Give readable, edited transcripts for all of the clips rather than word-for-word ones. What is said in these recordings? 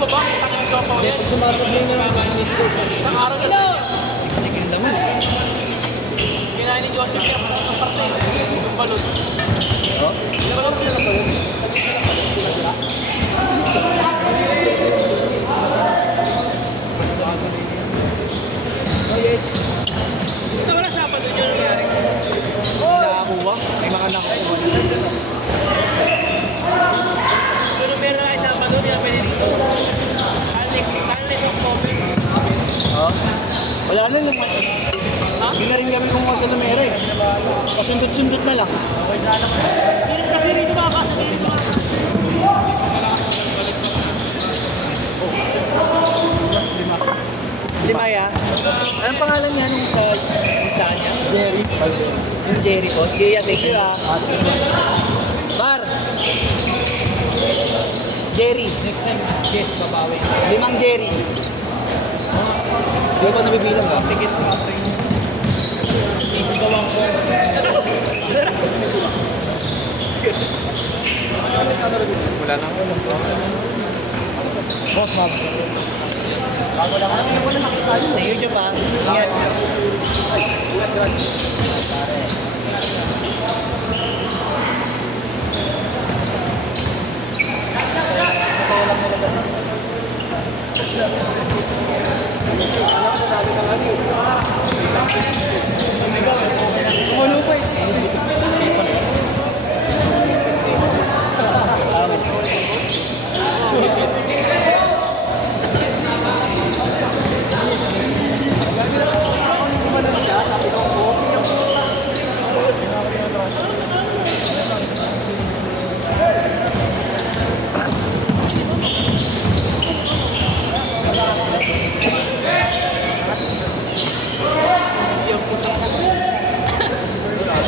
pa ba? Ang yung sopa ulit. Pag sumasablay na lang ang score. Isang araw na. 6 seconds lang mo. Kinain ni Joseph yung parte. Yung balon. Oh? Yung balon nila pa yun. Ito wala sa balon yun nangyari. Nakakuha. May mga nakakuha. Pero meron na isang balon yung pinilito. Unless yung coffee. Oh? Wala na naman. Ha? Hindi na rin kami kumuha sa numero eh. Pasundot-sundot na lang. Sino kasi rito makakasa dito? Limaya. Anong pangalan niya nung sa listahan niya? Jerry. Yung Jerry ko. Sige, thank you ah. Bar! Jerry. Next time, yes, babawi. 5 Jerry. Hindi ko nabibilang ba? Tikit ko. Isigawan ko. Wala na ako. Boss, Bob. Bago lang ako. Hindi ko na nakita yun. Thank you, Joe pa. Ingat.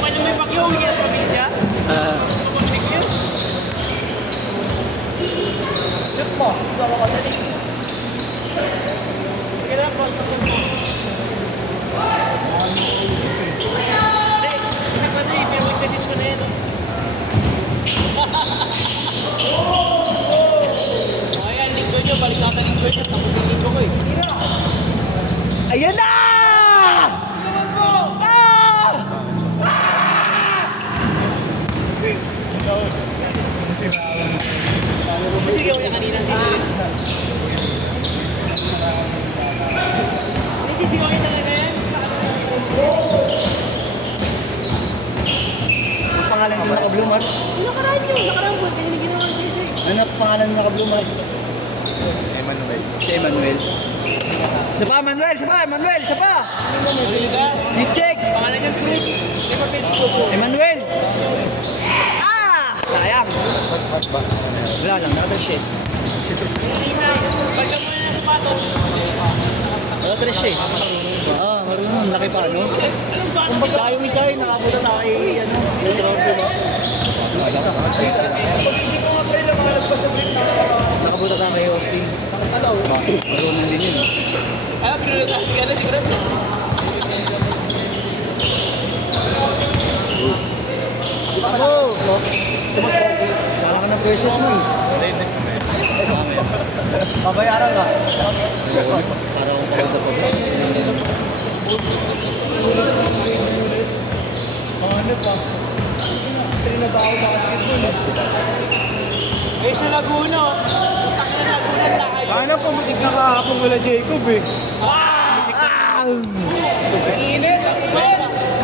Paano may bagyo? Hindi na probinsya? Pagbigyo? Sige na, boss. Hindi, isang ano eh, pero magkadis ko na yun. Ayan, linggo nyo, balik nata linggo nyo, tapos yung linggo ko eh. Ayan na! Naman po! Sigaw niya kanina. Hindi sigaw niya talaga yan. Ang pangalan din naka-blue mark? Nakaraan po, hindi ginawa ng Jesse. Ano pangalan naka-blue mark? Emmanuel. Si Emmanuel. Isa pa, Manuel! Isa pa, Emmanuel! Isa pa! Check! Pangalan niya Cruz. Di ba pwede ko po? Emmanuel! Ah! Sayang! Wala lang, naka-shit. Hindi na. Bagyan mo na ng sapatos. Naka-shit. Ah, marunong. Laki pa, no? Kung ba't tayo isa eh, nakapunta tayo eh, ano? Nakapunta tayo kay Austin. Marunong din yun. Ayaw, pinulutas ka na siguro. Ako! Sala ka ng present mo eh. Babayaran ka. Ano pa? Sino ba ako basketball? Eh, sa Laguna. Utak na Laguna tayo. Paano pumitig na kahapon wala Jacob eh? Init.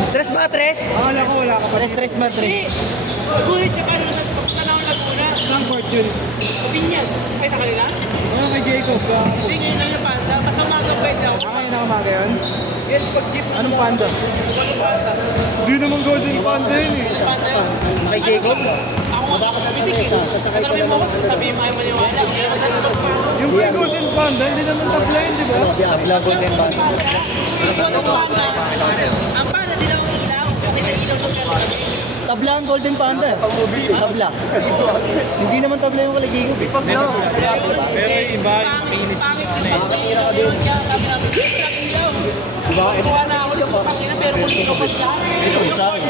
Tres ba? Tres? Akala ko wala ka pa. Tres ba? Tres? Laguna, tsaka nung nagpapatanaw Laguna. Saan court yun? Kabinyan. Ay, sa kanila? Ano kay Jacob? Hindi, ngayon lang yung panda. Basta umaga pwede ako. Kakain na umaga yun? Yes, pag-jeep. Anong panda? Walang panda. Hindi naman golden panda yun eh. Panda yun. Kay Jacob? Ako nga ako pipitik eh. Sabi mo, sabihin mo ay maniwala. Kaya madali Yung kay golden panda, hindi naman tabla yun, di ba? Abla Golden Band. Ang pana, di lang ilaw. Kasi nailaw sa kanya. Tabla ang Golden Panda. Tabla. Hindi naman tabla yung kay Jacob. Pero yung iba, yung makinis na ano eh. Nakatira ka din. Diba? Ito Kuha na ako yung kapangina pero kung sino pa siya. ito sa akin.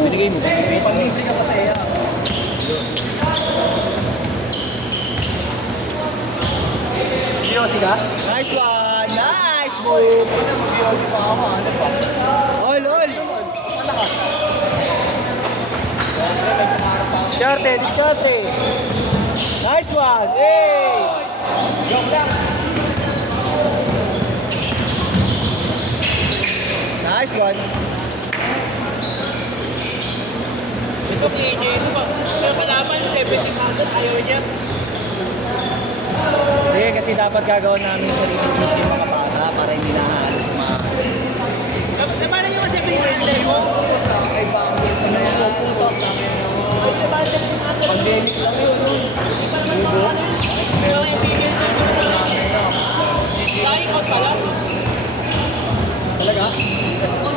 Binigay mo. Pag-libre ka pa sa iya. Magyosi ka? Nice one! Nice move! Magyosi pa ako, ano pa? Ol, ol! Diskarte, diskarte! Nice one! Hey! Joke lang! Nice one! Ito kay AJ ito ba? Siya kalaban, 70,000, ayaw niya. Hindi, kasi dapat gagawin namin sa sariling issue yung mga bata para hindi na halos mga... Paano nyo kasi pinag-render mo? Ay, bangil sa na yan. Pandemic lang yun. Dying out pala. Talaga?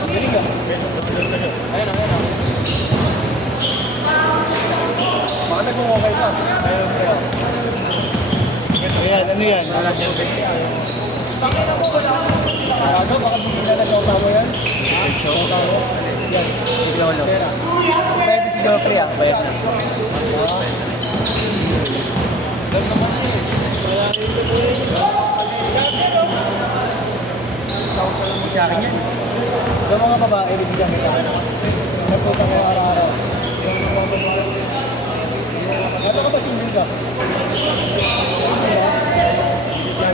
Galing ka? Ayun, ayun. Baka nag-okay ka. Ayun, ayun. Ayan, ano yan? Gago, baka bumila na show mo yan? Show mo? Yan, si Lolo. Bayad si Joffrey ah, bayad na. Sa akin yan. Yung mga babae, bibigyan kita. Nagpunta kayo araw-araw. Ano ka ba single ka?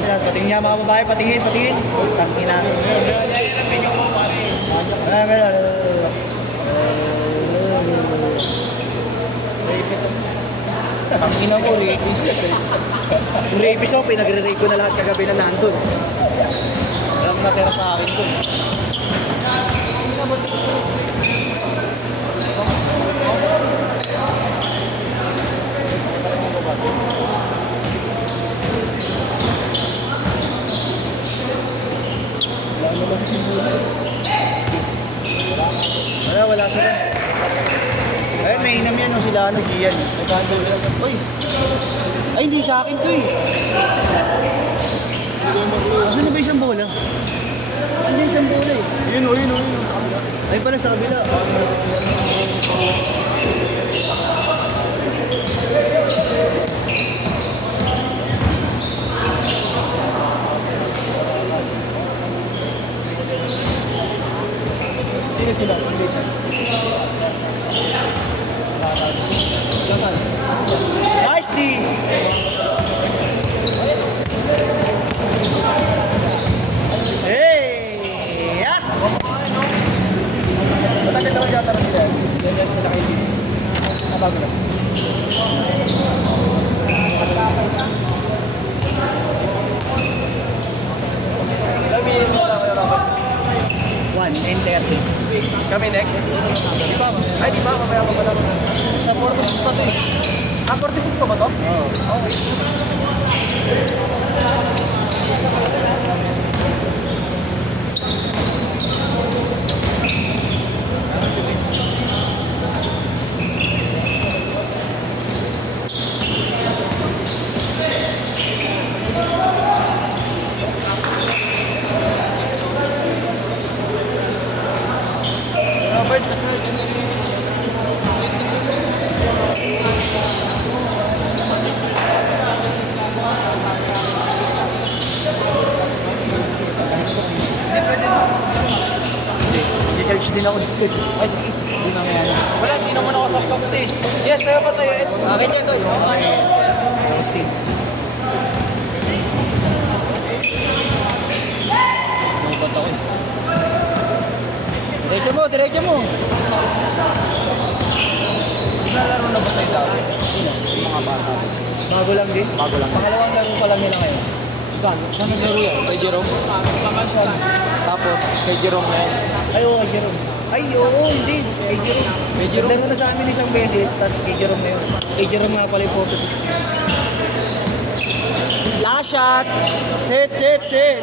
Yan, patingin niya mga babae, patingin, patingin. Tangina. Tangina mo, rapist. Yung rapist ako, pinagre-rape ko na lahat kagabi na nandun. Alam natira sa akin dun. Wala sila. Ayun, may inam yan, no, sila, ano, Gian. Nag-handle sila. Uy! Ay, hindi sa akin to eh. Asan na ba isang bola? Hindi isang bola eh. Yun o, yun o, yun o. Ay pala sa kabila. Sino sila? Nice D! Hey! Yeah! Matagal naman yata rin nila. Ganyan sila kayo din. Nabago lang. Labihin mo lang kayo rapat. 1:30. Kami next? Di ba? Ay, di ba? Mamaya pa pala. Sa 46 pa ito eh. Ah, 46 pa ba ito? Oo. Okay. Din ako dito. Ay, sige. Hindi na yan. Wala, hindi naman ako saksak eh. Yes, sa'yo pa tayo. Akin yan doon. Austin. Nakupat ako eh. Diretso mo, diretso mo. Nalaro na ba tayo dati? Sino? Yung mga bata. Bago lang din? Bago lang. Pangalawang laro pa lang nila ngayon. Saan? Saan naglaro yan? Kay Jerome? Saan? Tapos, kay Jerome na yan. Ay, oo, kay Jerome. Ay, oo, hindi. Kay Jerome. Kay Jerome. Naglaro na sa amin isang beses, tapos kay Jerome na yun. Kay Jerome nga pala yung photo. Last shot! Set, set, set!